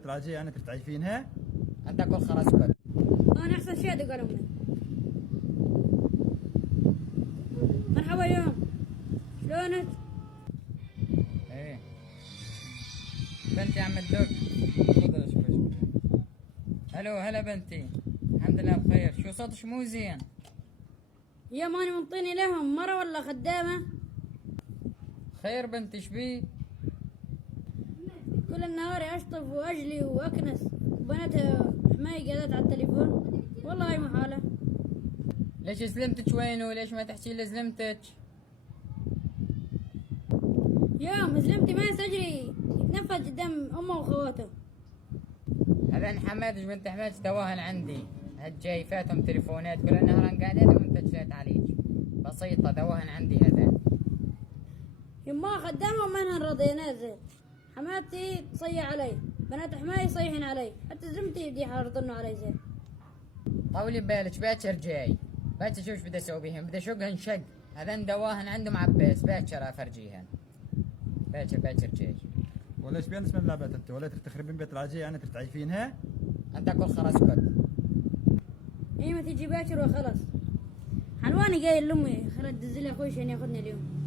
تراجعي يعني تستعيفينها؟ انت كل خلاص كل. انا احسن شيء ادق على امي. مرحبا يوم، شلونك؟ ايه بنتي عم تدق. تفضل شوي. الو هلا بنتي، الحمد لله بخير. شو صوتش مو زين؟ يا ماني منطيني لهم مرة ولا خدامة؟ خير بنتي شبي؟ كل النهار اشطف واجلي واكنس، بناتها حماي قالت على التليفون، والله هاي محالة. ليش زلمتك وينه؟ ليش ما تحكي لي زلمتك؟ يوم زلمتي ما يسجري يتنفس قدام امه واخواته. هذا حماتك بنت حماتك دواهن عندي، هالجايفاتهم تليفونات كل النهار قاعدين ومنتجات عليك. بسيطة دواهن عندي هذا. يما خدامهم منهن رضينا زين، حماتي تصيح علي، بنات حماي يصيحن علي، حتى زلمتي بدي يحرطنوا علي زين. طولي ببالك باكر جاي، باكر شوف بدي اسوي بيهن، بدي اشقهن شق، هذن دواهن عندهم عباس، باكر افرجيهن. باكر جاي. وليش بين اسم اللعبة انت؟ ولا تخربين بيت راجعي يعني تستعيفينها؟ انت كل خلاص كل. اي ما تيجي باكر وخلاص. حلواني قايل لامي خلت تدز لي اخوي عشان ياخذني اليوم.